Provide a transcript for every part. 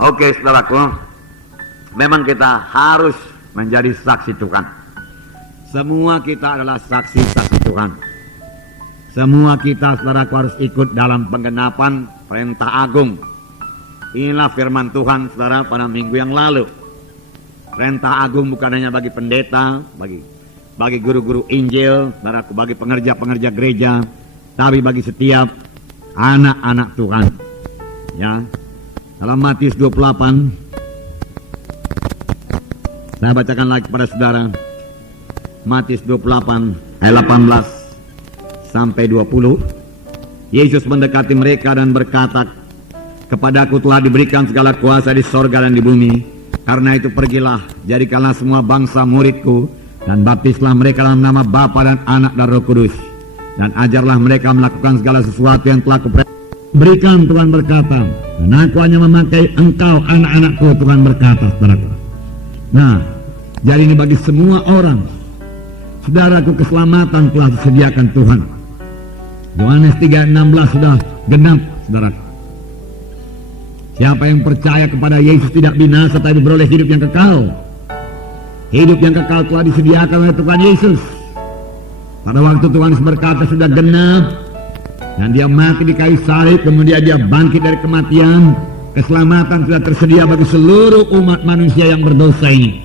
Oke, saudaraku, memang kita harus menjadi saksi Tuhan. Semua kita adalah saksi-saksi Tuhan. Semua kita, saudaraku, harus ikut dalam penggenapan perintah agung. Inilah firman Tuhan, saudara, pada minggu yang lalu. Perintah agung bukan hanya bagi pendeta, bagi guru-guru Injil, saudaraku, bagi pengerja-pengerja gereja, tapi bagi setiap anak-anak Tuhan. Ya, dalam Matius 28, saya bacakan lagi kepada saudara. Matius 28 ayat 18 sampai 20. Yesus mendekati mereka dan berkata, "Kepadaku telah diberikan segala kuasa di sorga dan di bumi. Karena itu pergilah, jadikanlah semua bangsa muridku, dan baptislah mereka dalam nama Bapa dan Anak dan Roh Kudus. Dan ajarlah mereka melakukan segala sesuatu yang telah kuberikan." Tuhan berkata, "Dan aku hanya memakai engkau anak-anakku," Tuhan berkata, saudaraku. Nah, jadi ini bagi semua orang, saudaraku, keselamatan telah disediakan Tuhan. Yohanes 3:16 sudah genap, saudaraku. Siapa yang percaya kepada Yesus tidak binasa, tapi beroleh hidup yang kekal. Hidup yang kekal telah disediakan oleh Tuhan Yesus. Pada waktu Tuhan Yesus berkata sudah genap, dan dia mati di kayu salib, kemudian dia bangkit dari kematian, keselamatan sudah tersedia bagi seluruh umat manusia yang berdosa ini.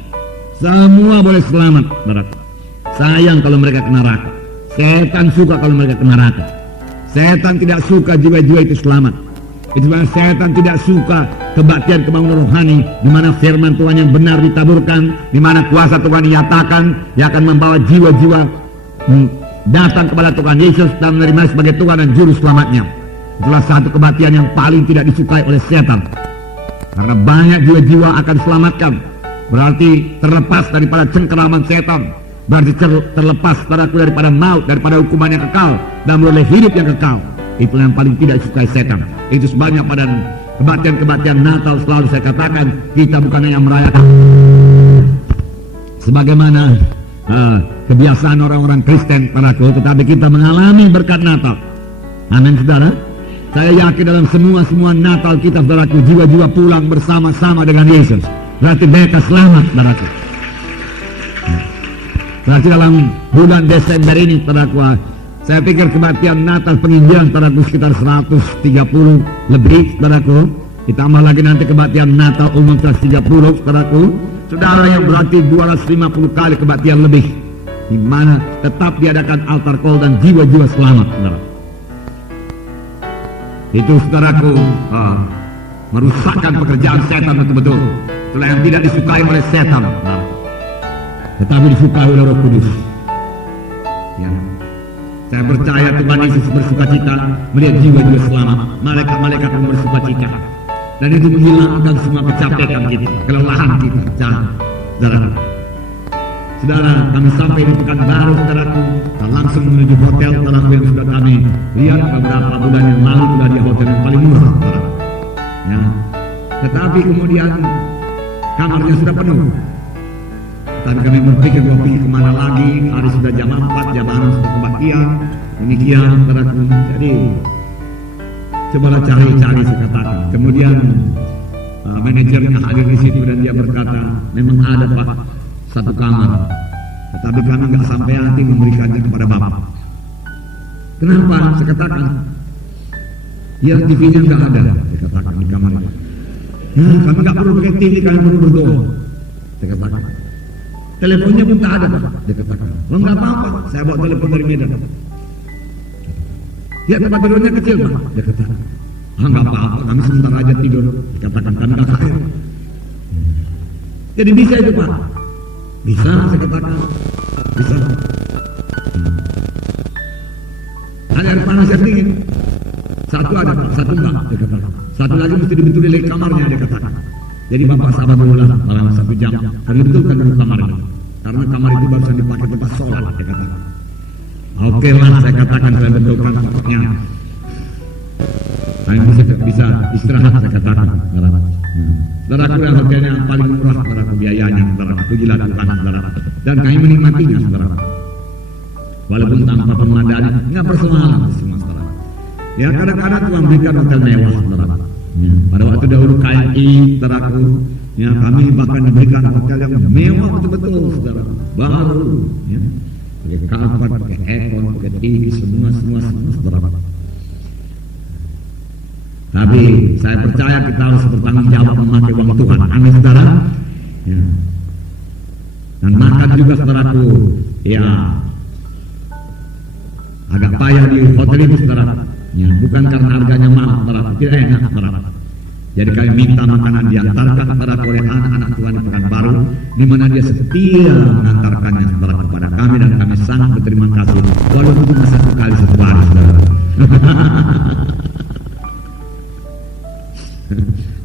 Semua boleh selamat, saudaraku. Sayang kalau mereka kena neraka. Setan suka kalau mereka kena neraka. Setan tidak suka jiwa-jiwa itu selamat. Itu sebabnya setan tidak suka kebaktian kebangunan rohani, di mana firman Tuhan yang benar ditaburkan, di mana kuasa Tuhan dinyatakan, yang akan membawa jiwa-jiwa datang kepada Tuhan Yesus dan menerima sebagai Tuhan dan Juru Selamatnya. Itulah satu kebaktian yang paling tidak disukai oleh setan. Karena banyak jiwa-jiwa akan diselamatkan, berarti terlepas daripada cengkeraman setan, berarti terlepas daripada maut, daripada hukuman yang kekal, dan beroleh hidup yang kekal. Itu yang paling tidak disukai setan. Itu sebabnya pada kebaktian-kebaktian Natal selalu saya katakan, kita bukan hanya merayakan sebagaimana kebiasaan orang-orang Kristen, saudaraku, tetapi kita mengalami berkat Natal. Amin, saudara. Saya yakin dalam semua Natal kita, saudaraku, jiwa-jiwa pulang bersama-sama dengan Yesus. Berarti mereka selamat, saudaraku. Berarti dalam bulan Desember ini, saudaraku, saya pikir kebaktian Natal penginjilan, saudaraku, sekitar 130 lebih, saudaraku. Ditambah lagi nanti kebaktian Natal umum 130, saudaraku. Saudara, yang berarti 250 kali kebaktian lebih, di mana tetap diadakan altar call dan jiwa-jiwa selamat, saudara. Itu, saudaraku, merusakkan pekerjaan setan betul-betul. Itulah yang tidak disukai oleh setan, saudara. Tetapi disukai oleh Roh Kudus. Ya. Saya percaya Tuhan Yesus bersukacita melihat jiwa-jiwa selamat. Malaikat-malaikat pun bersukacita. Dan itu menghilangkan semua kecapean kita, kelelahan kita. Saudara, kami sampai di Pekanbaru, saudaraku, dan langsung menuju hotel saudaraku yang sudah kami lihat beberapa bulan yang lalu, sudah di hotel yang paling murah, saudara. Ya. Tetapi kemudian kamarnya sudah penuh. Dan kami berpikir bahwa pergi kemana lagi, hari sudah jam 4, jam 6 sudah kebaktian, demikian, saudaraku. Jadi cobalah cari-cari, saya katakan. Kemudian manajernya hadir di situ dan dia berkata, memang ada Pak satu kamar, tetapi kami nggak sampai hati memberikannya kepada Bapak. Kenapa? Saya katakan, ya TV-nya nggak ada, saya katakan, di kamar itu. Ya, kami nggak perlu pakai TV, kami perlu berdoa, saya katakan. Teleponnya pun tak ada, Pak, dia katakan. Oh, nggak apa-apa, saya bawa telepon dari Medan. Ya, tempat tidurnya kecil, Pak, dia katakan. Nggak apa-apa, kami sebentar aja tidur, dikatakan, kami nggak kaya. Jadi bisa itu, Pak. Bisa, saya katakan. Bisa. Ada air panas yang dingin. Satu ada, Pak, satu enggak, dia katakan. Satu lagi mesti dibetulin dari kamarnya, dia katakan. Jadi Bapak sabar dulu lah, dalam 1 jam. Kami betulkan dulu kamarnya. Karena kamar itu barusan dipakai tempat sholat, dia katakan. Oke lah, saya katakan, saya betulkan tempatnya. Saya bisa istirahat, saya katakan. Saudaraku, dan hotelnya yang paling murah, saudaraku, biayanya, saudaraku. Pujilah Tuhan, saudaraku. Dan kami menikmatinya, saudaraku. Walaupun tanpa pemandangan, nggak persoalan semua, saudaraku. Ya, kadang-kadang Tuhan berikan hotel mewah, saudaraku. Ya, pada waktu dahulu KMI, saudaraku, ya, kami bahkan diberikan hotel yang mewah betul-betul, saudara, baru, ya, pakai kamar, pakai aircon, pakai TV, semua, saudara. Tapi saya percaya kita harus bertanggung jawab memakai uang Tuhan, amin, saudara. Ya. Dan makan juga, saudaraku, ya, agak payah di hotel itu, saudara. Ya, bukan karena harganya mahal, saudara, tidak enak, saudara. Jadi kami minta makanan diantarkan kepada oleh anak-anak Tuhan di Pekanbaru, di mana dia setia mengantarkannya, saudara, kepada kami, dan kami sangat berterima kasih walaupun cuma satu kali satu hari, saudara.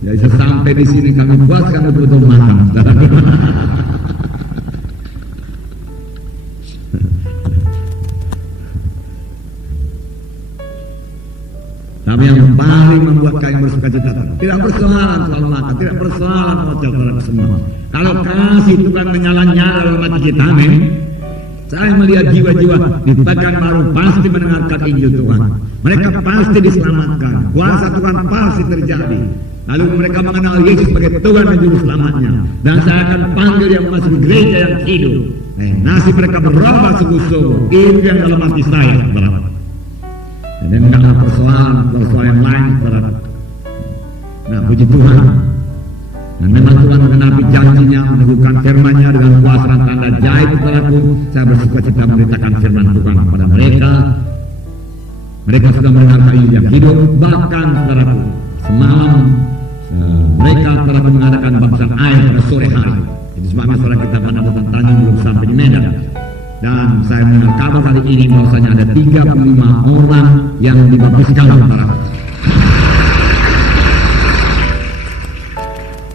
Jadi sampai di sini kami puaskan betul-betul makan, saudara. Tapi yang paling membuat kami bersukacita, tidak persoalan soal makan, tidak persoalan hotel, saudara semua. Kalau kasih Tuhan menyala-nyala dalam hati kita, amin. Saya melihat jiwa-jiwa di Pekanbaru pasti mendengarkan Injil Tuhan. Mereka pasti diselamatkan. Kuasa Tuhan pasti terjadi. Lalu mereka mengenal Yesus sebagai Tuhan dan Juru Selamatnya. Dan saya akan panggil yang masuk gereja yang hidup. Nasib mereka berubah sungguh-sungguh. Itu yang dalam hati saya, saudara. Dan tidak ada persoalan yang lain, saudara. Nah, puji Tuhan. Dan memang Tuhan menenapi janjinya, meneguhkan firman-Nya dengan kuasa dan tanda jahit, saudaraku. Saya bersuka-cita memberitakan firman Tuhan kepada mereka. Mereka sudah mendengarkan Injil yang hidup. Bahkan, saudaraku, semalam mereka telah mengadakan baptisan air pada sore hari. Jadi sebabnya saudara kita pada Tanjung belum sampai di Medan. Dan saya mendengar kabar hari ini bahwasanya ada 35 orang yang dibaptiskan, saudara.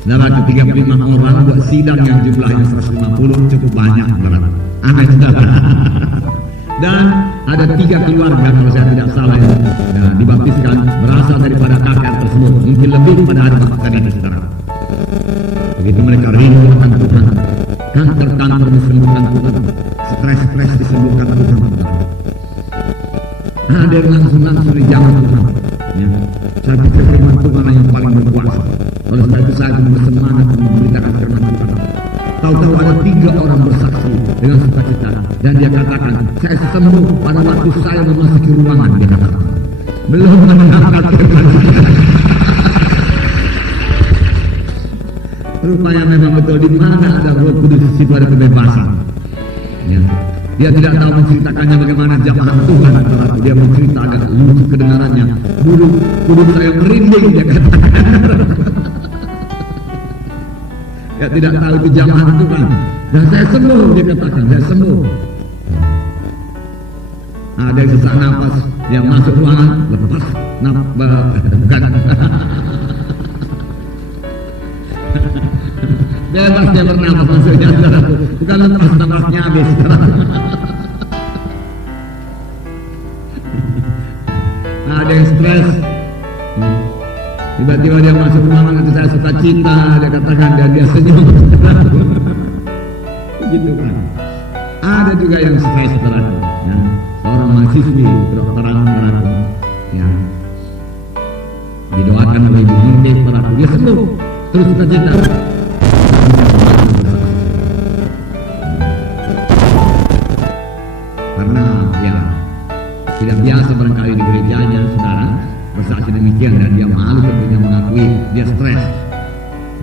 Saudara, 35 orang buat sidang yang jumlahnya 150 cukup banyak, saudara. Amin, saudara. Dan ada 3 keluarga kalau saya tidak salah yang dibaptiskan berasal daripada kakek tersebut. Mungkin lebih pada hari baptisan itu, saudara. Begitu mereka rindu akan Tuhan, kanker disembuhkan Tuhan, stres disembuhkan Tuhan, saudara. Ada yang langsung dijawab Tuhan. Ya. Saya pikir firman Tuhan yang paling berkuasa. Oleh sebab itu saya bersemangat memberitakan firman Tuhan. Tahu-tahu ada 3 orang bersaksi dengan sukacita, dan dia katakan, saya sembuh pada waktu saya memasuki ruangan, dia katakan. Belum mendengarkan firman Tuhan. Rupanya memang betul, di mana ada Roh Kudus di situ ada kebebasan. Ya. Dia tidak tahu menceritakannya bagaimana jamaah Tuhan, saudara. Dia mencerita agak lucu kedengarannya. Dulu saya merinding, dia katakan. Ya, tidak tahu itu jamaah Tuhan. Dan saya sembuh, dia katakan, saya sembuh. Ada yang sesak nafas, dia masuk ruangan, lepas bukan. Bebas dia bernafas maksudnya, saudaraku. Bukan lepas nafasnya habis, saudaraku. Ada yang stres. Tiba-tiba dia masuk ruangan itu saya sukacita, dia katakan, dan dia senyum. Begitu kan. Ada juga yang stres, saudaraku. Ya. Seorang mahasiswi kedokteran, saudaraku. Ya. Didoakan oleh Ibu Murni, saudaraku. Dia sembuh, terus sukacita. Karena ya tidak biasa barangkali di gerejanya, saudara, bersaksi demikian, dan dia malu ketika mengakui dia stres.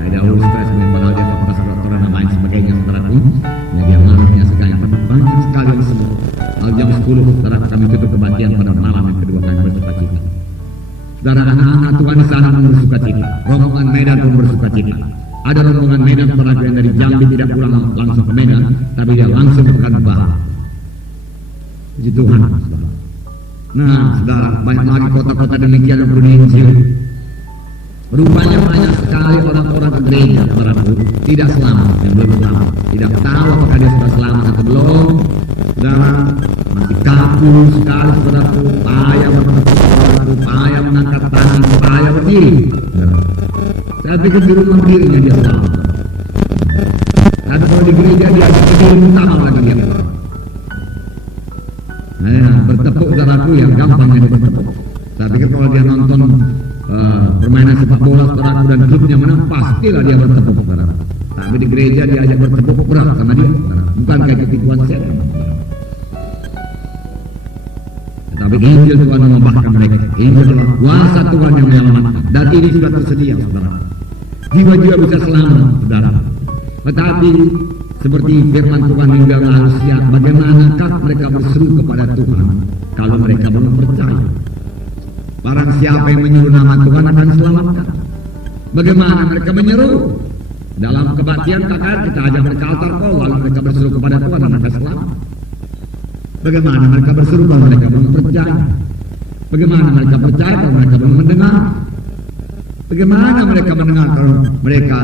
Saya dahulu stres, padahal dia fakultas kedokteran dan lain sebagainya, saudaraku. Ya, dia malunya sekali, tapi banyak sekali yang sembuh. Lalu jam 10, saudara, kami tutup kebaktian pada malam yang kedua, kami bersukacita. Saudara, anak-anak Tuhan di sana pun bersukacita. Rombongan Medan pun bersukacita. Ada rombongan Medan, saudara, yang dari Jambi tidak pulang langsung ke Medan, tapi dia langsung ke Pekanbaru. Puji Tuhan, saudara. Nah, saudara, banyak lagi kota-kota demikian yang perlu diinjil. Rupanya banyak sekali orang-orang ke gereja, saudaraku, tidak selamat, yang belum selamat. Tidak tahu apakah dia sudah selamat atau belum. Saudara, masih kaku sekali, saudaraku, payah mengangkat tangan, payah berdiri. Saya pikir di rumah dirinya dia selamat. Tapi kalau di gereja dia berdiri, utama lagi dia. Nah, bertepuk, saudaraku, yang gampang yang bertepuk. Saya pikir kalau dia nonton permainan sepak bola pastilah dia bertepuk, saudara. Tapi di gereja diajak bertepuk berat karena dia, saudara. Bukan kayak ketipuan setan, saudara. Tetapi Injil Tuhan mengubahkan mereka. Injil adalah kuasa Tuhan yang menyelamatkan. Dan ini sudah tersedia, saudara. Jiwa-jiwa bisa selamat, saudara. Tetapi seperti firman Tuhan hingga manusia, bagaimanakah mereka berseru kepada Tuhan kalau mereka belum percaya? Barang siapa yang menyuruh nama Tuhan akan diselamatkan. Bagaimana mereka menyeru? Dalam kebaktian KKR kita ajak mereka altar call, lalu mereka berseru kepada Tuhan dan mereka selamat. Bagaimana mereka berseru kalau mereka belum percaya? Bagaimana mereka percaya kalau mereka belum mendengar? Bagaimana mereka mendengar kalau mereka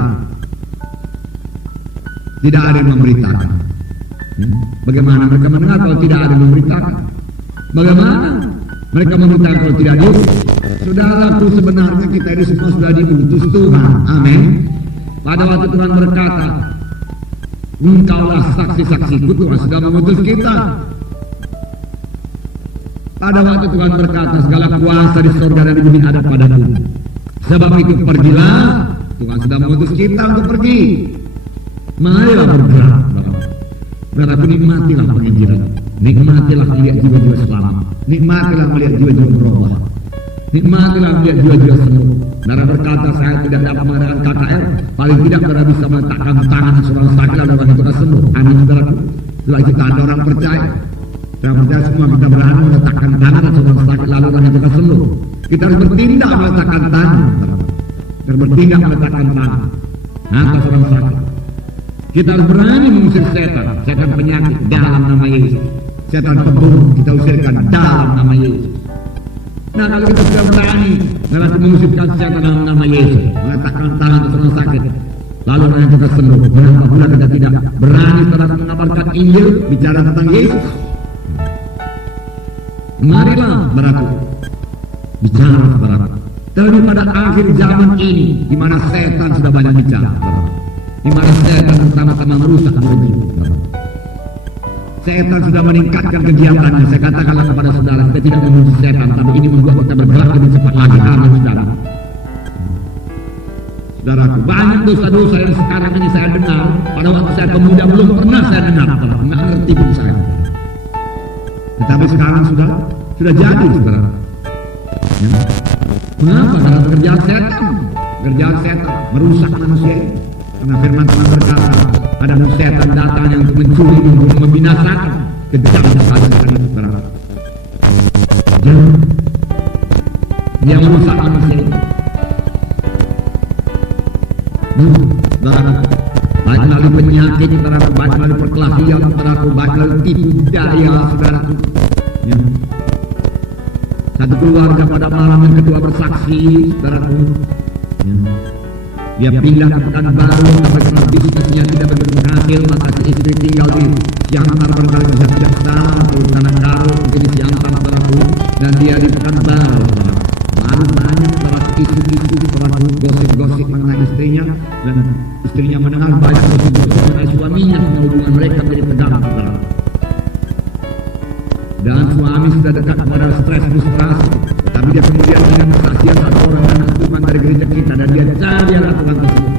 tidak ada yang memberitakan? Bagaimana mereka mendengar kalau tidak ada yang memberitakan? Bagaimana mereka memberitakan kalau tidak ada? Saudaraku, sebenarnya kita ini semua sudah diutus Tuhan. Amin. Pada waktu Tuhan berkata, engkaulah saksi-saksiku, Tuhan sudah mengutus kita. Pada waktu Tuhan berkata, segala kuasa di surga dan di bumi ada padaku. Sebab itu pergilah, Tuhan sudah mengutus kita untuk pergi. Marilah bergerak. Dan aku nikmatilah penginjilan. Nikmatilah melihat jiwa-jiwa selamat. Nikmatilah melihat jiwa-jiwa berubah. Nikmatilah melihat jiwa-jiwa sembuh. Nara berkata, saya tidak dapat mengadakan KKR, paling tidak Nara bisa meletakkan tangan seorang sakit lalu orang itu akan sembuh. Amin, saudaraku. Setelah kita ada orang percaya, saya percaya semua kita berani meletakkan tangan seorang sakit lalu orang itu akan sembuh. Kita harus bertindak meletakkan tangan. Kita harus bertindak meletakkan tangan atas orang sakit. Kita harus berani mengusir setan, setan penyakit dalam nama Yesus. Setan pembunuh kita usirkan dalam nama Yesus. Nah, kalau kita sudah berani mengusirkan setan dalam nama Yesus, meletakkan tangan atas orang sakit, lalu orang yang kita sembuh, berapa bulan kita tidak berani terus mengabarkan Injil, bicara tentang Yesus. Marilah beraku, bicara beraku. Tapi pada akhir zaman ini, di mana setan sudah banyak bicara, di mana setan pertama-tama merusak dunia. Setan sudah meningkatkan kegiatannya. Saya katakanlah kepada saudara, kita tidak memuji setan, tapi ini membuat kita bergerak lebih cepat lagi. Amin, saudara. Saudaraku, banyak dosa-dosa yang sekarang ini saya dengar. Pada waktu saya pemuda belum pernah saya dengar, nggak ngerti pun saya. Tetapi sekarang sudah jadi, saudara. Ya. Mengapa? Karena pekerjaan setan. Pekerjaan setan merusak manusia ini. Karena firman Tuhan berkata, ada setan datang yang untuk mencuri, untuk membinasakan. Kejam sekali itu, saudara. Dia merusak manusia ini. Saudara, baik melalui penyakit, saudara, baik melalui perkelahian, saudara, baik melalui tipu daya, saudara. Ya. Satu keluarga pada malam yang kedua bersaksi, saudara. Ya. Dia pindah ke Pekanbaru karena bisnisnya tidak begitu berhasil, maka si istri tinggal di Siantar barangkali bisa tidak salah, atau Tanah mungkin di Siantar, saudaraku, dan dia di Pekanbaru. Baru banyak saudara isu-isu, saudara, gosip-gosip mengenai istrinya, dan istrinya mendengar banyak gosip-gosip mengenai suaminya, semua hubungan mereka menjadi tegang, saudara. Dan suami sudah dekat kepada stres, frustrasi, tapi dia kemudian dengan kesaksian satu orang anak Tuhan dari gereja kita, dan dia cari anak Tuhan tersebut.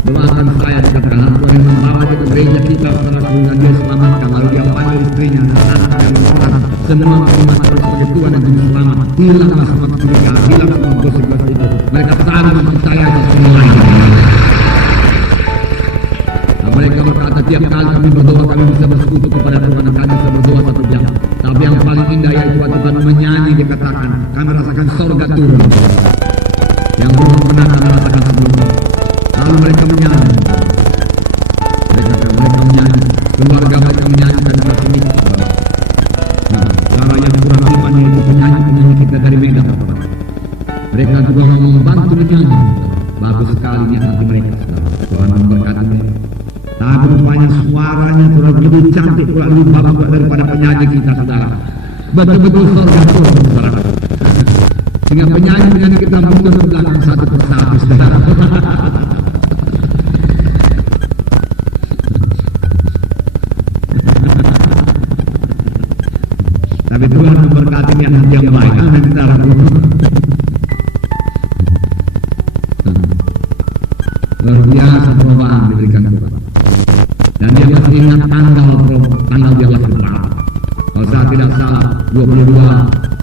Doakan saya dikatakan Tuhan yang membawa dia ke gereja kita, setelah kemudian dia selamatkan, lalu dia panggil istrinya dan anak yang mengumpulkan semua umat sebagai Tuhan dan Juru Selamat. Hilanglah semua kecurigaan, hilang semua gosip-gosip itu. Mereka saling percaya semua ini. Mereka berkata, tiap kali kami berdoa kami bisa bersekutu kepada Tuhan dan kami bisa berdoa satu jam. Tapi yang paling indah yaitu waktu kami menyanyi, dikatakan kami rasakan sorga turun yang belum pernah kami rasakan sebelumnya. Lalu mereka menyanyi, mereka menyanyi, keluarga mereka menyanyi dan bersini. Nah, cara yang kurang iman yaitu penyanyi kita dari Medan. Mereka juga membantu menyanyi. Bagus sekali niat hati mereka. Tuhan memberkati mereka. Tapi rupanya suaranya kurang lebih cantik, kurang lebih bagus daripada penyanyi kita, saudara. Betul-betul surga turun, saudara. Sehingga penyanyi kita mundur ke belakang satu persatu, saudara. Tapi Tuhan memberkati niat hati yang baik. Amin, saudara.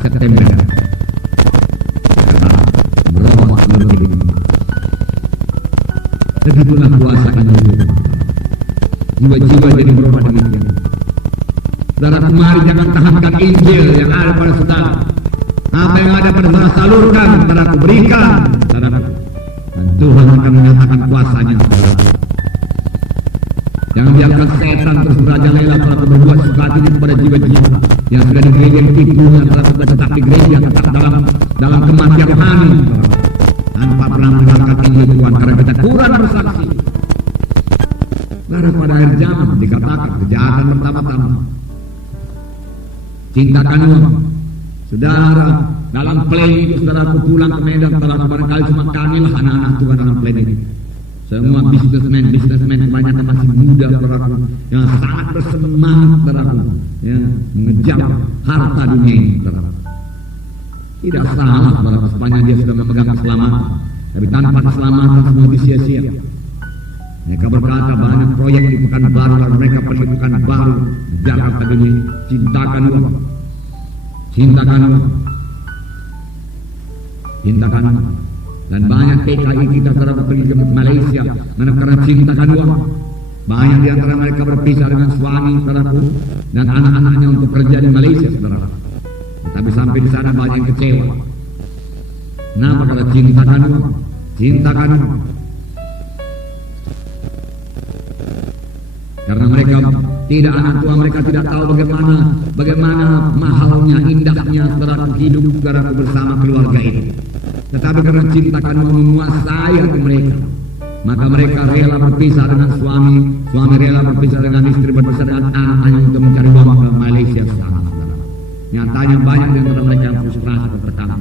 September. Karena merosot seluruh hidup. Begitulah kuasa Injil. Jiwa-jiwa jadi berubah demikian. Saudara, mari jangan tahankan Injil yang ada pada saudara. Apa yang ada pada saudara salurkan, saudara, berikan, saudara. Dan Tuhan akan menyatakan kuasanya, saudara. Jangan biarkan setan terus merajalela para berbuat suka hati kepada jiwa-jiwa yang sudah di gereja tipunya, saudara, tetap di gereja, tetap dalam kematian rohani, tanpa pernah mendengarkan Injil Tuhan karena kita kurang bersaksi. Saudara, pada akhir zaman dikatakan kejahatan bertambah-tambah. Cintakan uang. Saudara, dalam plan itu saudara, aku pulang ke Medan, saudara, barangkali cuma kami lah anak-anak Tuhan dalam plan ini. Semua bisnismen kebanyakan masih muda, saudara, yang sangat bersemangat, saudara, ya, mengejar harta dunia ini, saudara. Tidak salah, saudara, sepanjang dia sudah memegang keselamatan. Tapi tanpa keselamatan semua itu sia-sia. Mereka berkata banyak proyek di Pekanbaru, lalu mereka pergi Pekanbaru, Jakarta ini. Cintakan uang, cintakan uang, cintakan uang. Dan banyak PKI kita saudara pergi ke Malaysia karena cintakan uang. Banyak di antara mereka berpisah dengan suami, saudaraku, dan anak-anaknya untuk kerja di Malaysia, saudara. Tapi sampai di sana banyak yang kecewa. Kenapa? Karena cintakan uang, cintakan uang. Karena mereka tidak, anak tua mereka tidak tahu bagaimana mahalnya, indahnya saudara hidup saudara bersama keluarga itu. Tetapi karena cintakan uang menguasai hati mereka, maka mereka rela berpisah dengan suami rela berpisah dengan istri, berpisah dengan anak-anaknya untuk mencari uang ke Malaysia sana. Nyatanya banyak di antara mereka yang frustrasi dan tertekan.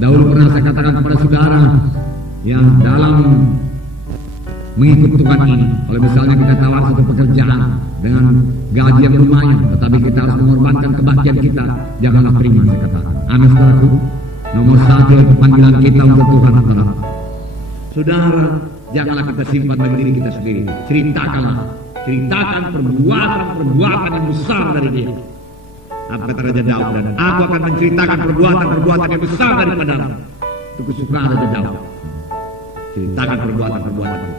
Dahulu pernah saya katakan kepada saudara, yang dalam mengikut Tuhan ini, kalau misalnya kita tawar satu pekerjaan dengan gaji yang lumayan, tetapi kita harus mengorbankan kebahagiaan kita, janganlah terima, saya katakan. Amin, saudaraku. Nomor satu itu panggilan kita untuk Tuhan, saudara. Saudara, janganlah kita simpan bagi diri kita sendiri. Ceritakan perbuatan yang besar dari dia. Apa kata Raja Daud? Dan aku akan menceritakan perbuatan yang besar daripadamu. Itu kesukaan Raja Daud. Ceritakan perbuatan itu.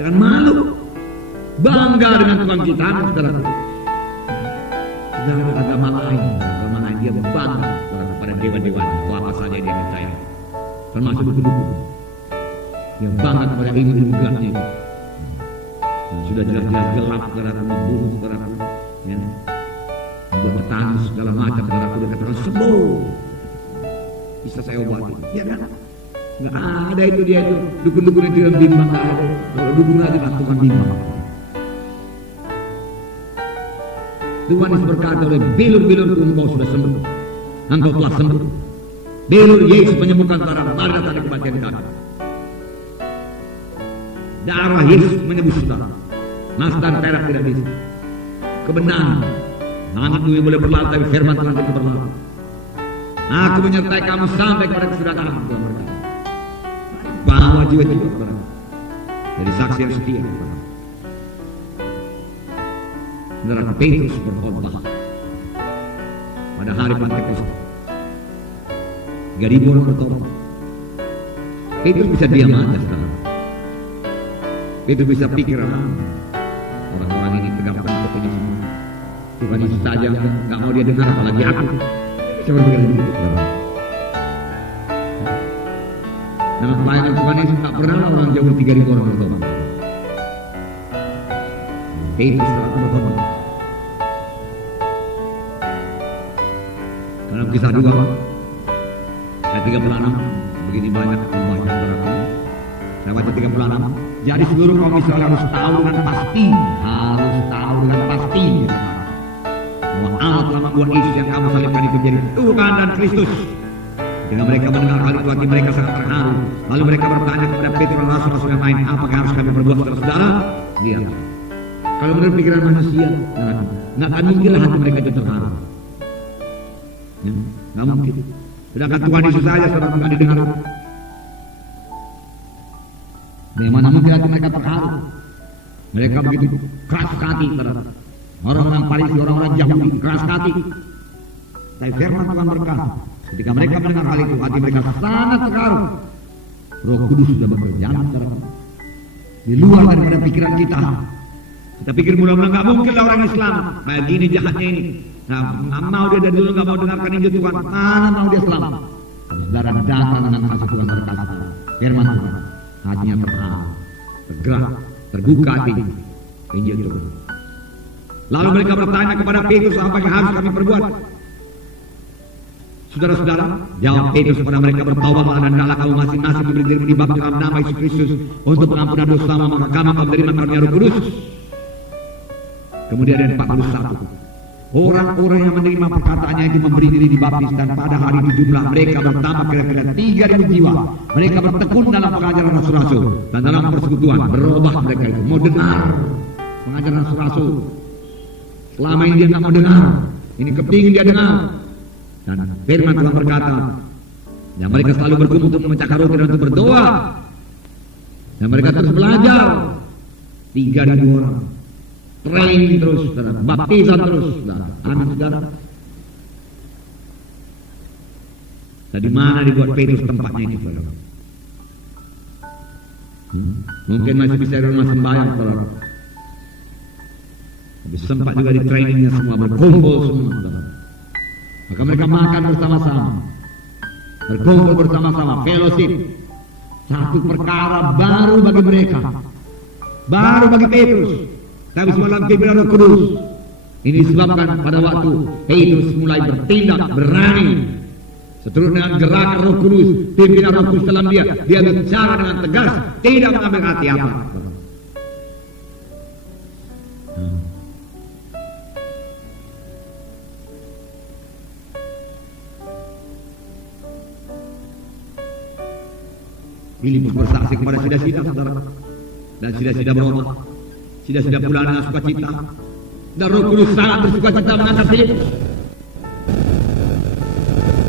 Jangan malu. Bangga dengan Tuhan kita, saudara. Saudara, agama lain dia bangga kepada dewa-dewa atau apa saja dia percaya. Termasuk dukun-dukun. Dia bangga kepada ilmu gelapnya itu. Sudah jelas-jelas gelap, saudara, membunuh, saudara, ya, bertani segala macam, saudara, dia katakan sembuh. Bisa saya obati, ya kan? Nggak ada itu dia itu dukun-dukun itu yang bimbang, nggak ada. Kalau dukun aja lakukan bimbang. Tuhan Yesus berkata, oleh bilur-bilurku engkau sudah sembuh, engkau telah sembuh. Bilur Yesus menyembuhkan saudara, pada tadi kematian kami. Darah Yesus menyembuh saudara. Emas dan perak tidak bisa. Kebenaran, langit bumi boleh berlalu, tapi firman Tuhan tidak berlalu. Aku menyertai kamu sampai kepada kesudahan, Tuhan berkata. Bawa jiwa-jiwa saudara jadi saksi yang setia. Saudara, Petrus berkhotbah pada hari Pentakosta. 3.000 orang bertobat. Petrus bisa diam aja, saudara. Petrus bisa pikir, orang-orang ini tegakkan untuk ini semua. Tuhan Yesus saja nggak mau dia dengar, apalagi aku. Bisa berpikir begitu, saudara. Dalam pelayanan Tuhan Yesus tak pernah orang jauh 3.000 orang bertobat. Petrus bertobat. Dalam kisah 2 ayat 36, begini banyak pembaca berlaku. Saya baca 36. Jadi seluruh kaum Israel harus tahu dengan pasti, bahwa Allah telah membuat Yesus yang kamu salibkan itu menjadi Tuhan dan Kristus. Dengan mereka mendengar hal itu, hati mereka sangat terharu. Lalu mereka bertanya kepada Petrus dan rasul-rasul yang lain, apakah harus kami berbuat, saudara-saudara? Lihat, kalau menurut pikiran manusia, nggak akan mungkin hati mereka itu terharu. Ya, nggak mungkin. Sedangkan Tuhan Yesus saja saudara nggak didengar. Bagaimana mungkin hati mereka terharu? Mereka begitu keras hati, saudara. orang-orang Farisi, orang-orang Yahudi keras hati. Tapi firman Tuhan berkata, ketika mereka mendengar hal itu, hati mereka sangat terharu. Roh Kudus sudah bekerja di luar daripada pikiran kita. Kita pikir mudah-mudahan nggak mungkin lah orang Islam kayak gini jahatnya ini. Nah, nggak mau dia dari dulu nggak mau dengarkan Injil Tuhan. Mana mau dia selamat? Saudara datang dengan kasih Tuhan berkata, firman Tuhan, hatinya terharu, tergerak, terbuka hati Injil Tuhan. Lalu mereka bertanya kepada Petrus, apa yang harus kami perbuat? Saudara-saudara, jawab Petrus kepada mereka, bertaubatlah dan hendaklah kamu masing-masing diberi diri dibaptis dalam nama Yesus Kristus untuk pengampunan dosa, maka kamu akan menerima karunia Roh Kudus. Kemudian ada 41. Orang-orang yang menerima perkataannya itu memberi diri dibaptis, dan pada hari itu jumlah mereka bertambah kira-kira 3.000 jiwa. Mereka bertekun dalam pengajaran rasul-rasul dan dalam persekutuan. Berubah mereka itu mau dengar pengajaran rasul-rasul. Selama ini dia nggak mau dengar, ini kepingin dia dengar. Dan firman Tuhan berkata, dan mereka selalu berkumpul untuk memecahkan roti dan untuk berdoa. Dan mereka terus belajar. 3.000 orang. Training terus, saudara. Baptisan terus, saudara. Amin, saudara. Dan di mana dibuat Petrus tempatnya itu, saudara? Mungkin masih bisa di rumah sembahyang, saudara. Tapi sempat juga di trainingnya semua, berkumpul semua, saudara. Maka mereka makan bersama-sama, berkumpul bersama-sama, fellowship. Satu perkara baru bagi mereka, baru bagi Petrus. Tapi semalam pimpinan Roh Kudus. Ini disebabkan pada waktu Petrus mulai bertindak berani, seturut dengan gerakan Roh Kudus, pimpinan Roh Kudus dalam dia bicara dengan tegas, tidak mengambil hati apa. Filipus bersaksi kepada sida-sida, saudara, dan sida-sida berubah, sida-sida pula dengan sukacita, dan Roh Kudus sangat bersukacita mengangkat Filipus.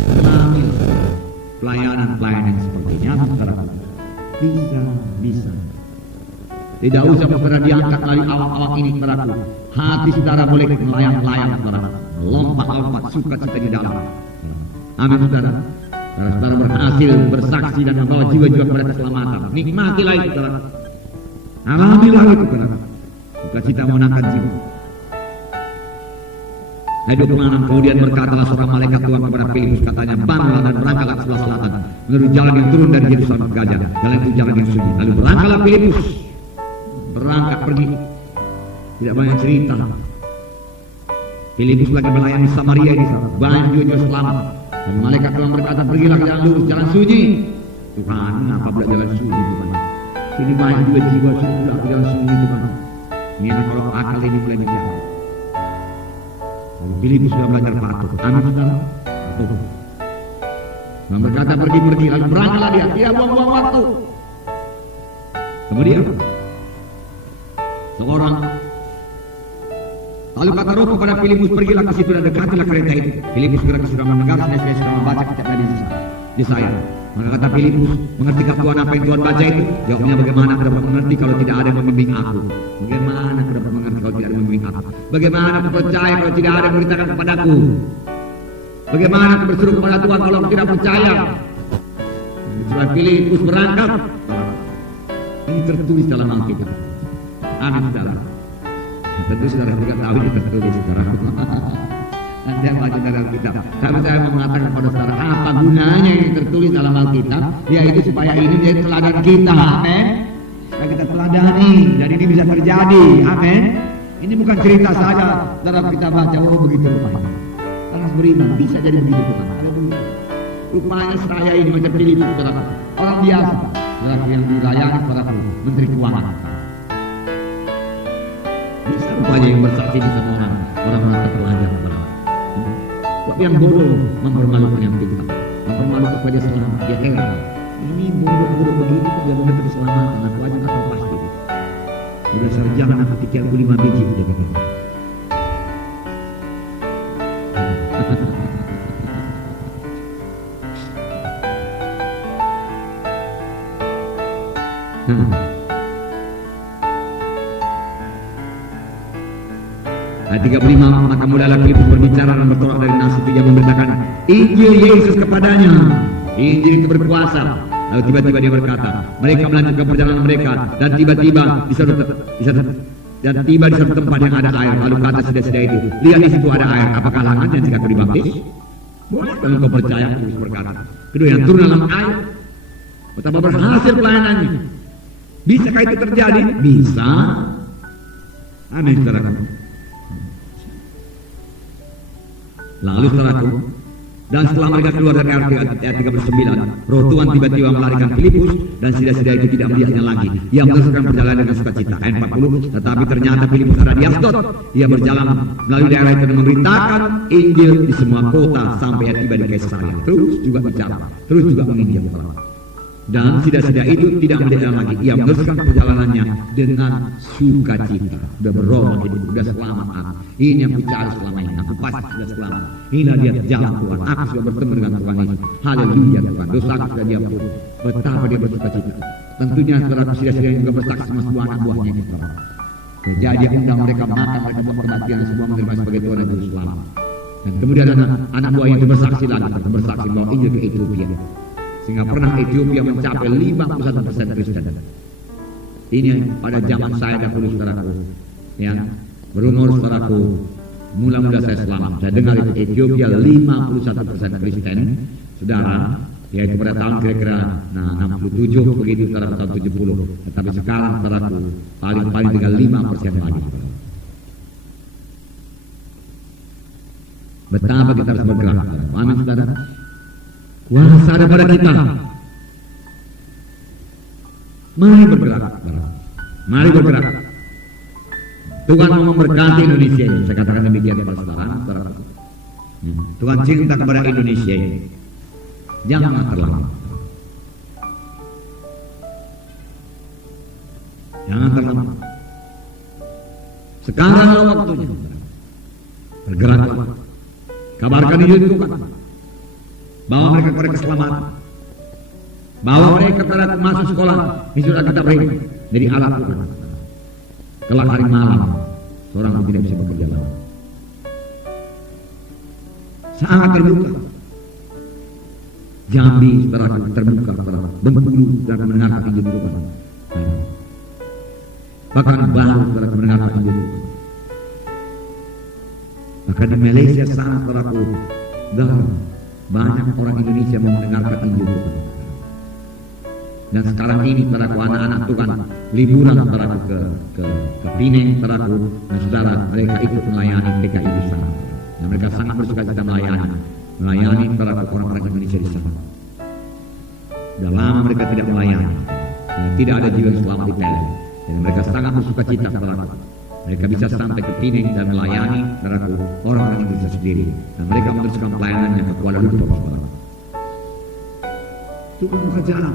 Mengambil pelayanan sepertinya, saudara, bisa. Tidak usah saudara diangkat dari awak-awak ini, saudara. Hati saudara boleh melayang-layang, saudara, lompat-lompat sukacita di dalam. Amin, saudara. Saudara berhasil bersaksi dan membawa jiwa-jiwa kepada keselamatan. Nikmatilah itu, saudara. Alamilah itu, saudara. Sukacita menangkan jiwa. Ayat 26, kemudian berkatalah seorang malaikat Tuhan kepada Filipus, katanya, bangunlah dan berangkatlah ke sebelah selatan menurut jalan yang turun dari Yerusalem ke Gaza. Jalan itu jalan yang sunyi. Lalu berangkatlah Filipus, berangkat pergi. Tidak banyak cerita. Filipus lagi melayani Samaria di sana. Banyak jiwa-jiwa selamat. Dan malaikat Tuhan berkata, pergilah ke jalan lurus, jalan sunyi. Tuhan, apa pula jalan sunyi, Tuhan? Sini banyak juga jiwa sudah ke jalan sunyi, Tuhan. Ini anak kalau akal ini mulai bicara. Filipus sudah belajar patuh. Amin, saudara. Tuhan berkata, pergi, lalu berangkatlah dia buang-buang waktu. Kemudian seorang, lalu kata Roh kepada Filipus, pergilah ke situ dan dekatilah kereta itu. Filipus segera sudah mendengar, saya sudah membaca kitab Nabi Yesaya. Maka kata Filipus, mengertikah Tuhan apa yang Tuhan baca itu? Jawabnya, bagaimana aku dapat mengerti kalau tidak ada yang membimbing aku? Bagaimana aku dapat mengerti kalau tidak ada yang membimbing aku? Bagaimana aku percaya kalau tidak ada yang memberitakan kepadaku? Bagaimana aku berseru kepada Tuhan kalau aku tidak percaya? Setelah Filipus berangkat, ini tertulis dalam Alkitab. Amin, saudara. Tentu saudara juga tahu ini tertulis, saudara. Nanti yang baca dalam Alkitab. Tapi saya mau mengatakan kepada saudara, apa gunanya yang tertulis dalam Alkitab? Yaitu supaya ini menjadi teladan kita. Amin. Supaya kita teladani dan ini bisa terjadi. Amin. Ini bukan cerita saja dalam kita baca, oh begitu rupanya. Orang beriman bisa jadi begitu, Tuhan. Rupanya saya ini macam Filipus, saudara. Orang biasa, saudara, yang dilayani saudara, menteri keuangan. Bisa rupanya yang bersaksi di semua orang-orang terpelajar, saudara. Tapi yang bodoh mempermalukan yang pintar, mempermalukan pada selamat. Dia heran, ini bodoh begini dia mengerti keselamatan. Aku aja nggak tahu pasti. Udah sarjana aku pikir 5 biji dia kata. Ayat 35, maka mulailah Filipus berbicara dan bertolak dari nas itu, ia memberitakan Injil Yesus kepadanya. Injil itu berkuasa. Lalu tiba-tiba dia berkata, mereka melanjutkan perjalanan mereka, dan tiba-tiba di suatu tempat yang ada air. Lalu kata sida-sida itu, lihat di situ ada air. Apakah lahan yang jika kau dibaptis? Boleh kalau kau percaya. Yesus berkata. Kedua, yang turun dalam air, betapa berhasil pelayanannya. Bisakah itu terjadi? Bisa. Amin, saudaraku. Lalu saudaraku, dan setelah mereka keluar dari ayat 39, roh Tuhan tiba-tiba melarikan Filipus, dan sida-sida itu tidak melihatnya lagi. Ia meneruskan perjalanan dengan sukacita. Ayat 40, tetapi ternyata Filipus ada di Asdod. Ia berjalan melalui daerah itu dan memberitakan Injil di semua kota sampai ia tiba di Kaisarea. Terus juga bicara, terus juga menginjil orang. Dan sida-sida itu tidak melihatnya lagi. Ia meneruskan perjalanannya dengan sukacita. Sudah berubah hidup, sudah selamat aku. Ini yang bicara selama ini. Aku pasti sudah selamat. Inilah dia jalan Tuhan. Aku sudah bertemu dengan Tuhan Yesus. Haleluya Tuhan. Dosa aku sudah diampuni. Betapa dia bersukacita. Tentunya saudara sida-sida juga bersaksi sama semua anak buahnya. Jadi dia undang mereka makan, mereka buat kebaktian, semua menerima sebagai Tuhan dan Juru Selamat. Dan kemudian anak buahnya itu bersaksi lagi, bersaksi bahwa Injil ke Ethiopia. Sehingga pernah Ethiopia mencapai 51% Kristen. Ini pada zaman saya dahulu saudaraku, yang berumur saudaraku, mula-mula saya selamat. Saya dengar itu Ethiopia 51% Kristen, saudara, yaitu pada tahun kira-kira 67 begitu saudara, tahun 70. Tetapi sekarang saudaraku paling tinggal 5% lagi. Betapa kita harus bergerak. Amin saudara. Kuasa ada pada kita. Mari bergerak. Mari bergerak. Tuhan mau memberkati Indonesia ini. Saya katakan demikian kepada saudara. Tuhan cinta kepada Indonesia ini. Jangan terlambat. Jangan terlambat. Sekarang waktunya. Bergeraklah. Kabarkan Injil Tuhan. Bawa mereka kepada keselamatan. Bawa mereka kepada masuk sekolah. Ini sudah kita beri. Jadi alat Tuhan. Kelak hari malam, seorang pun tidak bisa bekerja lagi. Sangat terbuka. Jambi saudara terbuka saudara. Bengkulu saudara mendengarkan Injil Tuhan. Bahkan baru saudara mendengarkan Injil Tuhan. Maka di Malaysia sana saudaraku, banyak orang Indonesia mau mendengarkan Injil Tuhan. Dan sekarang ini saudaraku, anak-anak Tuhan liburan saudaraku ke Pineng saudaraku, dan saudara mereka ikut melayani PKI di sana. Dan mereka sangat bersuka cita melayani saudaraku orang-orang Indonesia di sana. Sudah lama mereka tidak melayani, dan tidak ada jiwa yang selamat di Pelem. Dan mereka sangat bersuka cita saudaraku. Mereka bisa sampai ke Pineng dan melayani saudaraku orang-orang Indonesia sendiri. Dan mereka meneruskan pelayanannya ke Kuala Lumpur saudara. Tuhan buka jalan.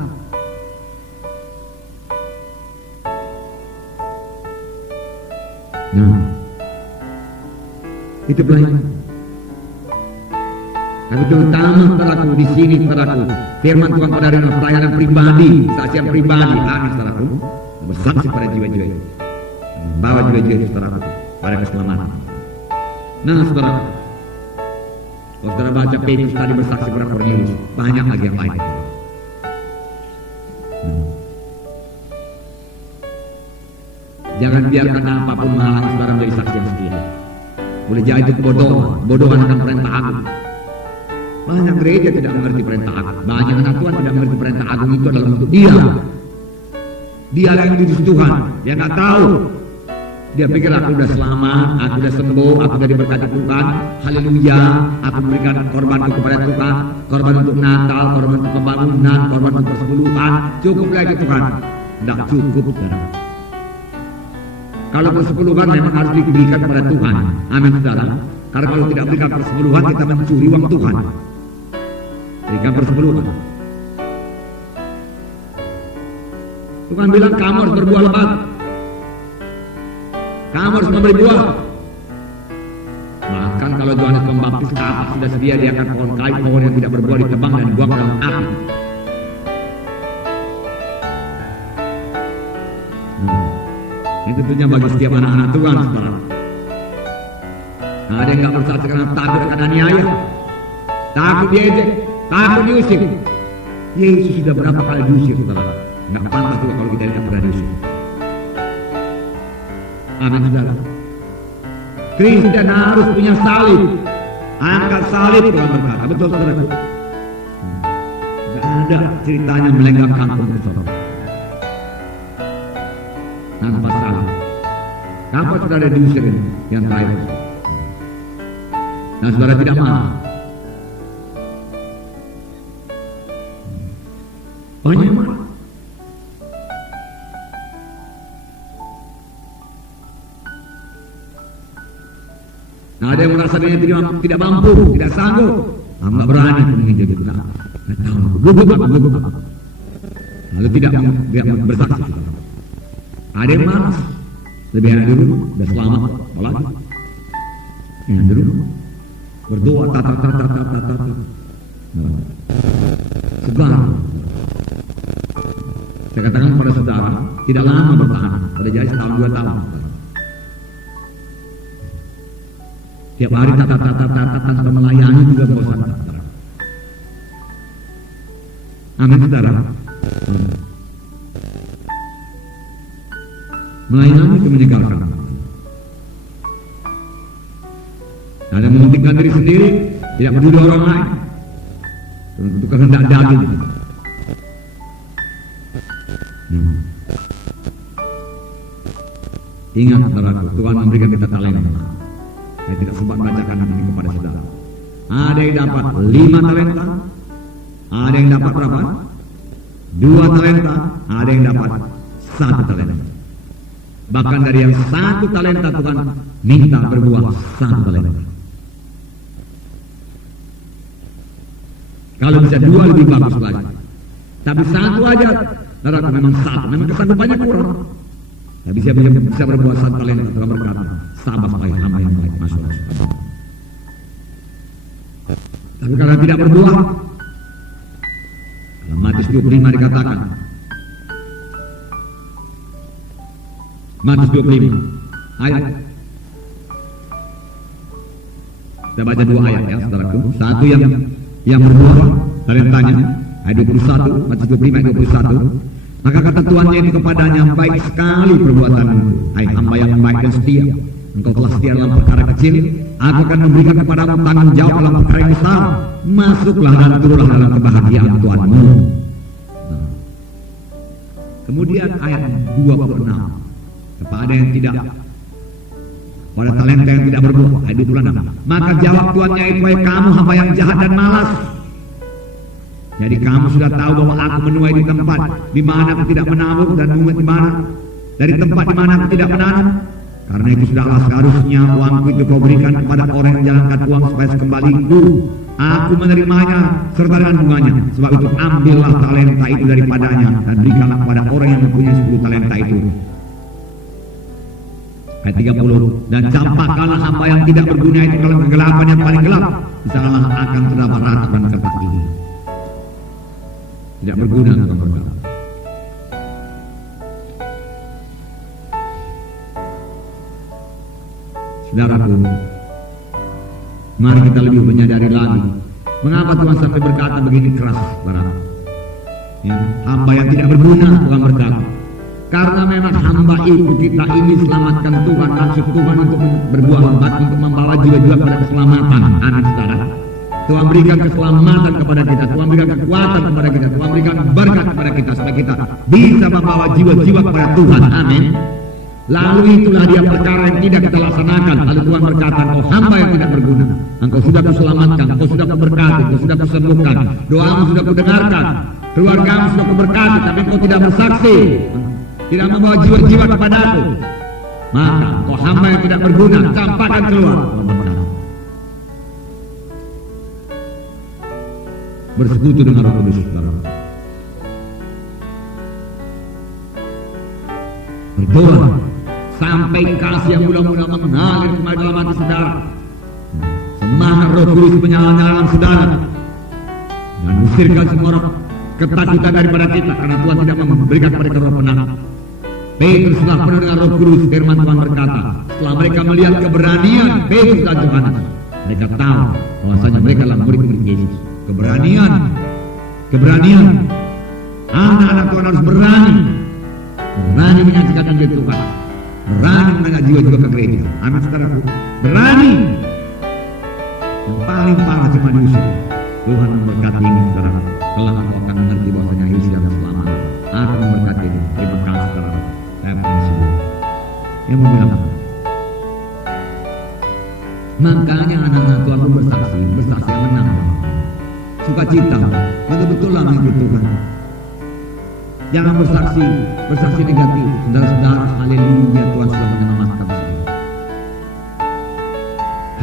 Nah, itu pelayanan. Tapi terutama saudaraku di sini saudaraku, firman Tuhan pada hari ini pelayanan pribadi, saksian pribadi, amin saudaraku, bersaksi pada jiwa-jiwa itu, membawa jiwa-jiwa itu saudaraku pada keselamatan. Nah saudaraku, kalau saudara baca Petrus tadi bersaksi pada Kornelius, banyak lagi yang lain. Jangan biarkan apapun menghalangi saudara menjadi saksi yang setia. Boleh jadi itu bodohan akan perintah agung. Banyak gereja tidak mengerti perintah agung. Banyak anak Tuhan tidak mengerti perintah agung itu adalah untuk dia. Dia yang diutus Tuhan. Dia nggak tahu. Dia pikir aku udah selamat, aku udah sembuh, aku udah diberkati Tuhan. Haleluya. Aku memberikan korbanku kepada Tuhan. Korban untuk Natal, korban untuk pembangunan, korban untuk persepuluhan. Cukuplah itu Tuhan. Tidak cukup saudara. Kalau persepuluhan memang harus diberikan kepada Tuhan. Amin saudara. Karena kalau tidak berikan persepuluhan, kita mencuri uang Tuhan. Berikan persepuluhan. Tuhan bilang kamu harus berbuah lebat. Kamu harus memberi buah. Bahkan kalau Yohanes Pembaptis kapak sudah sedia, dia akan pohon kayu, pohon yang tidak berbuah ditebang dan dibuang ke dalam api. Ini tentunya bagi setiap anak-anak Tuhan saudara. Ada yang nggak bersaksi karena takut akan aniaya, takut diejek, takut diusir. Yesus sudah berapa kali diusir, saudara? Nggak pantas juga kalau kita tidak pernah diusir. Amin, saudara. Kristen harus punya salib. Angkat salib, Tuhan berkata. Betul, saudara? Nggak ada ceritanya melenggang kantong, saudara. Tanpa salib. Kapan saudara diusir yang terakhir? Dan saudara tidak mau. Banyak marah. Nah, ada yang merasa dirinya tidak mampu, tidak sanggup. Nggak berani menginjak itu. Gugup apa? Lalu tidak bersaksi. Ada yang malas. Lebih enak di rumah, udah selamat, apalagi enak di rumah, berdoa, segar. Saya katakan kepada saudara, tidak lama bertahan, pada jadi setahun 2 tahun. Tiap hari tanpa melayani juga bosan. Amin, saudara. Melayani itu menyegarkan. Ada mementingkan diri sendiri, tidak peduli orang lain, untuk kehendak daging. Ingat, saudaraku, Tuhan memberikan kita talenta. Saya tidak sempat bacakan ini kepada saudara. Ada yang dapat 5 talenta, ada yang dapat berapa? 2 talenta, ada yang dapat 1 talenta. Bahkan dari yang 1 talenta Tuhan minta berbuah 1 talenta. Kalau bisa 2 lebih bagus lagi. Tapi 1 aja, saudara, memang 1. Memang kesanggupannya kurang. Ya, bisa berbuah 1 talenta. Tuhan berkata, sabar baik, hamba yang baik, masuk. Tapi karena tidak berbuah, dalam Matius 25 dikatakan, Matius 25 ayat, kita baca 2 ayat ya, saudaraku. Satu yang berbuah talentanya, ayat 21, Matius 25 ayat 21. Maka kata tuannya itu kepadanya, baik sekali perbuatanmu, hai hamba yang baik dan setia. Engkau telah setia dalam perkara kecil, aku akan memberikan kepadamu tanggung jawab dalam perkara yang besar. Masuklah dan turunlah dalam kebahagiaan Tuhanmu. Kemudian ayat 26, kepada yang tidak, pada talenta yang tidak berbuah, ayat 26. Maka jawab tuannya itu, hai kamu hamba yang jahat dan malas. Jadi kamu sudah tahu bahwa aku menuai di tempat di mana aku tidak menabur dan mengumpet di mana, dari tempat di mana aku tidak menanam. Karena itu sudahlah seharusnya uangku itu kau berikan kepada orang yang menjalankan uang supaya sekembaliku aku menerimanya serta dengan bunganya. Sebab itu ambillah talenta itu daripadanya dan berikanlah kepada orang yang mempunyai 10 talenta itu. Ayat 30. Dan campakkanlah hamba yang tidak berguna itu dalam kegelapan yang paling gelap, disanalah akan terdapat ratapan kertas ini. Tidak berguna dalam berkata. Saudaraku, mari kita lebih menyadari lagi mengapa Tuhan sampai berkata begini keras, saudara. Ya, hamba yang tidak berguna, Tuhan berkata. Karena memang hamba itu kita ini selamatkan Tuhan, maksud Tuhan untuk berbuah lebat, untuk membawa jiwa-jiwa pada keselamatan. Anak saudara, Tuhan berikan keselamatan kepada kita, Tuhan berikan kekuatan kepada kita, Tuhan berikan berkat kepada kita supaya kita bisa membawa jiwa-jiwa kepada Tuhan. Amin. Lalu itulah dia perkara yang tidak kita laksanakan. Lalu Tuhan berkata, oh hamba yang tidak berguna, engkau sudah kuselamatkan, engkau sudah kuberkati, engkau sudah kusembuhkan, doamu sudah kudengarkan, keluargamu sudah kuberkati, tapi engkau tidak bersaksi, tidak membawa jiwa-jiwa kepadaku. Maka engkau hamba yang tidak berguna, campakkan keluar. Bersekutu dengan Roh Kudus, saudara. Berdoa sampai kasih yang mudah-mudah mengalir kembali dalam hati saudara. Semangat Roh Kudus menyala-nyala dalam saudara dan usirkan semua ketakutan daripada kita, karena Tuhan tidak memberikan kepada kita roh penakut, Petrus telah penuh dengan Roh Kudus. Firman Tuhan berkata, setelah mereka melihat keberanian Petrus dan Yohanes, mereka tahu bahwasanya mereka adalah murid-murid Yesus. Keberanian. Anak-anak Tuhan harus berani menyaksikan Injil Tuhan, berani mengajak jiwa-jiwa ke gereja. Amin, saudaraku. Berani. Yang paling parah cuma diusir. Tuhan memberkati ini, saudara. Kelak engkau akan mengerti bahwasanya Yesus yang selamat. Aku memberkati ini. Terima kasih, saudara. Saya bersyukur. Yang beberapa. Makanya anak-anak Tuhan bersaksi yang menang. Sukacita, betul-betullah mengikut Tuhan. Jangan bersaksi negatif. Saudara-saudara, haleluya, Tuhan sudah menyelamatkan saya.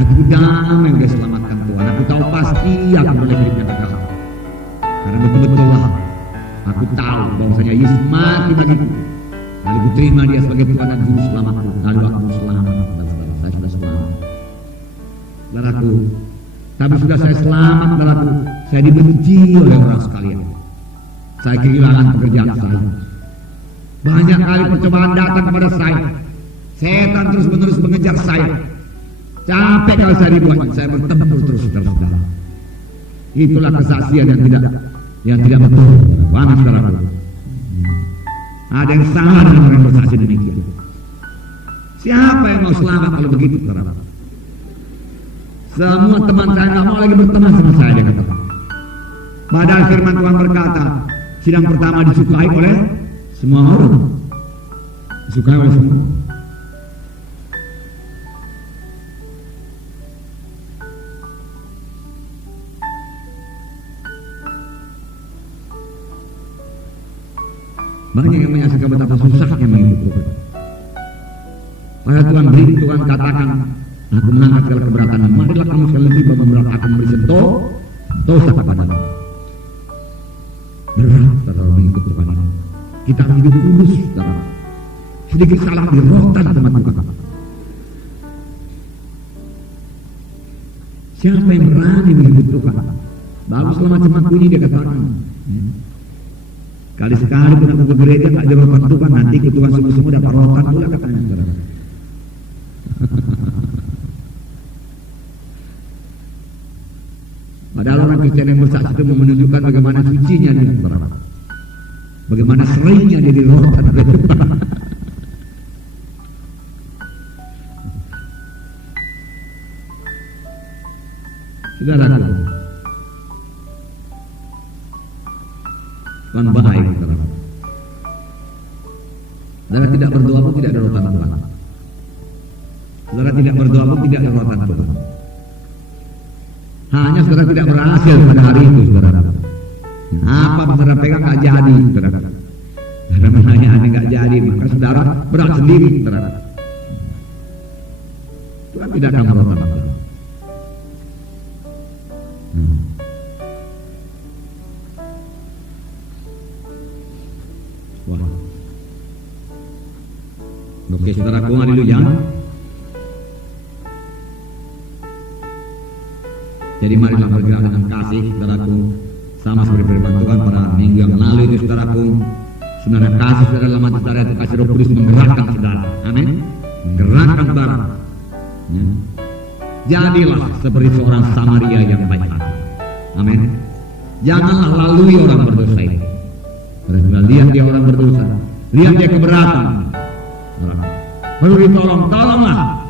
Aku damai sudah selamatkan Tuhan. Aku tahu pasti aku boleh hidupnya kekal. Karena betul-betullah aku tahu bahwasanya Yesus mati bagiku. Lalu ku terima dia sebagai Tuhan dan Juru Selamatku. Lalu aku selamat. Saya sudah selamat. Saudaraku, tapi sudah saya selamat, saudaraku, saya dibenci oleh orang sekalian. Saya kehilangan pekerjaan saya. Banyak kali percobaan datang kepada saya. Setan terus-menerus mengejar saya. Capek kalau saya dibuat, saya bertempur terus, saudara-saudara. Itulah kesaksian yang tidak betul. Amin, saudara. Ada yang salah dengan orang bersaksi demikian. Siapa yang mau selamat kalau begitu, saudara? Semua teman saya nggak mau lagi berteman sama saya, dia kata. Padahal firman Tuhan berkata, sidang pertama disukai oleh semua orang. Disukai oleh semua. Banyak yang menyaksikan betapa susahnya mengikut Tuhan. Pada Tuhan beri, Tuhan katakan, aku mengangkat segala keberatan. Marilah kamu sekali lagi berat akan memberi dosa kepadamu. Berat, saudara, mengikut Tuhan ini. Kita hidup kudus, saudara. Sedikit salah dirotan sama Tuhan. Siapa yang berani mengikut Tuhan? Baguslah macam aku ini, dia katakan. Kali-sekali pun aku ke gereja tak ada rotan Tuhan, nanti ke Tuhan semua dapat rotan pula, katanya, saudara. Padahal orang Kristen yang bersaksi itu menunjukkan bagaimana sucinya dia, saudara. Bagaimana seringnya dia dirotan oleh Tuhan. Saudaraku, Tuhan baik, saudara. Saudara tidak berdoa pun tidak ada rotan Tuhan. Saudara tidak berdoa pun tidak ada rotan Tuhan. Hanya saudara tidak berhasil pada hari itu, saudara. Apa saudara pegang gak jadi, saudara. Saudara menanyaan gak jadi, maka saudara berat sendiri, saudara. Tuhan tidak akan merotan, saudara. Wah. Oke, saudaraku, haleluya. Jadi marilah bergerak dengan kasih, saudaraku, sama seperti firman Tuhan pada minggu yang lalu itu, saudaraku. Sebenarnya kasih saudara dalam hati saudara itu, kasih Roh Kudus menggerakkan saudara. Amin. Menggerakkan saudara. Ya. Jadilah seperti seorang Samaria yang baik hati. Amin. Janganlah lalui orang berdosa ini. Lihat dia orang berdosa, lihat dia keberatan. Perlu ditolong, tolonglah.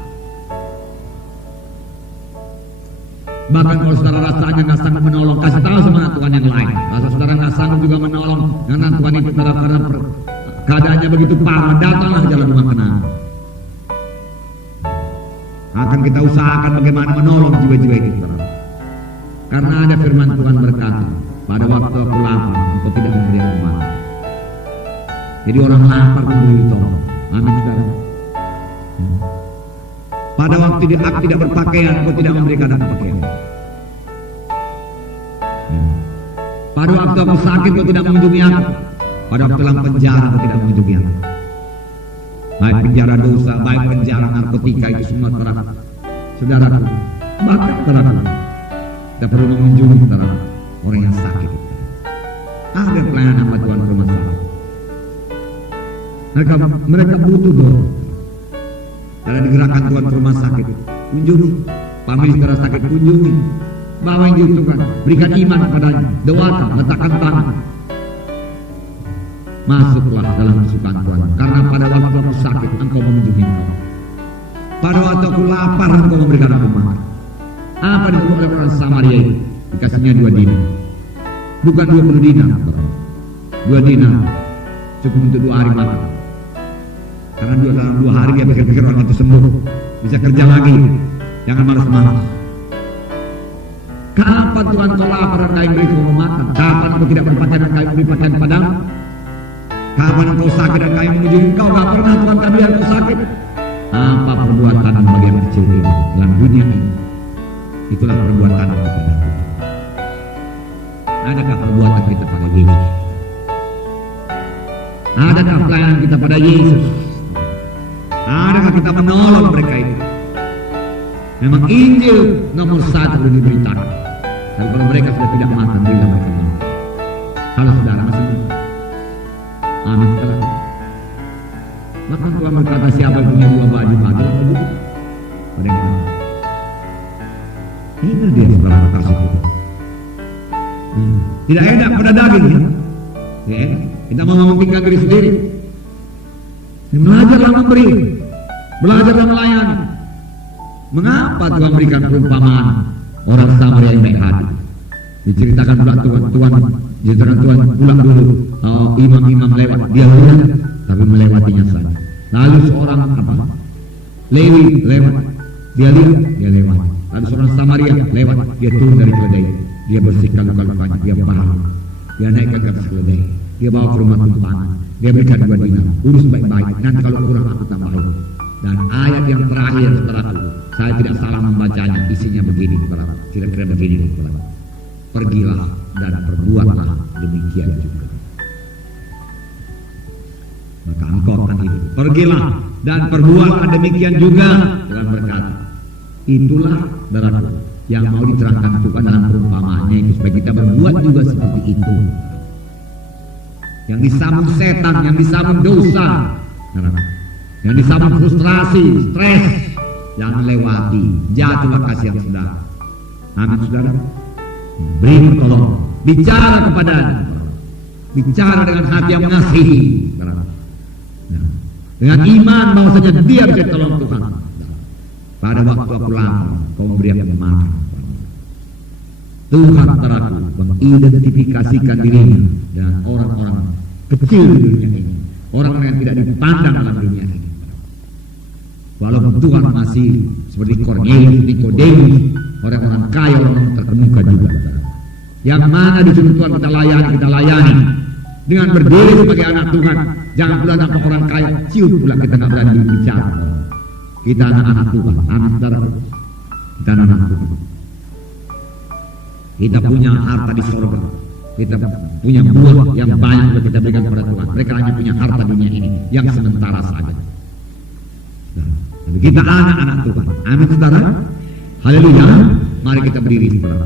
Bahkan kalau saudara rasanya nggak sanggup menolong, kasih tahu sama Tuhan yang lain. Kalau saudara nggak sanggup juga menolong, karena Tuhan itu karena keadaannya begitu parah, datanglah jalan rumah kenal. Akan kita usahakan bagaimana menolong jiwa-jiwa itu, saudara. Karena ada firman Tuhan berkata, pada waktu aku lapar, engkau tidak memberi aku makan. Jadi orang lapar pun boleh ditolong. Amin, saudara. Pada waktu aku tidak berpakaian, engkau tidak memberikan aku pakaian. Pada waktu aku sakit, engkau tidak mengunjungi aku. Pada waktu dalam penjara, engkau tidak mengunjungi aku. Baik penjara dosa, baik penjara narkotika, itu semua, saudara. Saudaraku, bahkan saudaraku, kita perlu mengunjungi, saudara, orang yang sakit. Ada pelayanan nama Tuhan rumah sakit. Mereka butuh doa. Ada digerakkan Tuhan ke rumah sakit, kunjungi. Famili saudara sakit, kunjungi. Bawa yang diutuhkan, berikan iman kepadanya, doakan, letakkan tangan. Masuklah dalam kesukaan Tuhan, karena pada waktu aku sakit, Engkau mengunjungi aku. Pada waktu aku lapar, Engkau memberikan aku makan. Apa diberi oleh orang Samaria itu? Dikasihnya 2 dinar. Bukan 20 dinar. 2 dinar cukup untuk 2 hari makan. Karena dalam 2 hari dia pikir-pikir orang itu sembuh, bisa kerja lagi. Jangan malas-malas. Kapan Tuhan kau lapar dan kau beri kau makan? Kapan kau tidak berpakaian dan kau beri pakaian padamu? Kapan kau sakit dan kau mengunjungi engkau? Gak pernah Tuhan kau biar kau sakit. Apa perbuatan bagi yang kecil ini dalam dunia ini? Itulah perbuatan kepada kita. Adakah perbuatan kita pada Yesus? Adakah pelayanan kita pada Yesus? Adakah kita menolong mereka itu? Memang Injil nomor 1 belum diberitakan. Tapi kalau mereka sudah tidak makan, berilah mereka makan. Kalau saudara masih makan. Amin. Maka Tuhan berkata, siapa yang punya 2 baju, bagilah baju. Pada yang mana? Ini dia saudara kasih. Tidak enak pada daging ya. Ya, kita mau mementingkan diri sendiri. Belajarlah memberi, belajarlah melayani. Mengapa Tuhan berikan perumpamaan orang Samaria yang baik hati? Diceritakan pula Tuhan pulang dulu. Imam-imam lewat, dia lihat tapi melewatinya saja. Lalu seorang Lewi lewat, dia lihat, dia lewat. Lalu seorang Samaria lewat, dia turun dari keledai, dia bersihkan luka-lukanya, dia paham, dia naikkan ke atas keledai, dia bawa ke rumah tumpangan, dia berikan 2 dinar, urus baik-baik, nanti kalau kurang aku tambahin. Dan ayat yang terakhir saudaraku, saya tidak salah membacanya, isinya begini, kira-kira begini, pergilah dan perbuatlah demikian juga. Maka engkau akan hidup. Pergilah dan perbuatlah demikian juga. Tuhan berkata, itulah saudaraku yang mau diterangkan Tuhan dalam perumpamaannya itu, supaya kita berbuat juga seperti itu. Yang disambung setan, yang disambung dosa, yang disambung frustrasi, stres, jangan lewati, jatuhlah kasihan saudara. Amin saudara. Beri pertolongan, bicara kepadanya, bicara dengan hati yang mengasihi, dengan iman bahwasanya dia bisa tolong Tuhan. Pada waktu aku lapar, kau memberi aku makan. Tuhan saudaraku mengidentifikasikan dirinya dengan orang-orang kecil di dunia ini, orang-orang yang tidak dipandang dalam dunia ini. Walaupun Tuhan masih seperti Kornelius, Nikodemus, orang-orang kaya, orang terkemuka juga. Yang mana di sini Tuhan kita layani dengan berdiri sebagai anak Tuhan. Jangan pula anak orang kaya, ciut pula kita nggak berani bicara. Kita anak-anak Tuhan, anak saudara. Kita anak-anak Tuhan. Kita punya harta di surga. Kita punya buah yang banyak untuk kita berikan kepada Tuhan. Mereka hanya punya harta dunia ini yang sementara saja. Kita anak-anak Tuhan. Amin saudara. Haleluya. Mari kita berdiri saudara.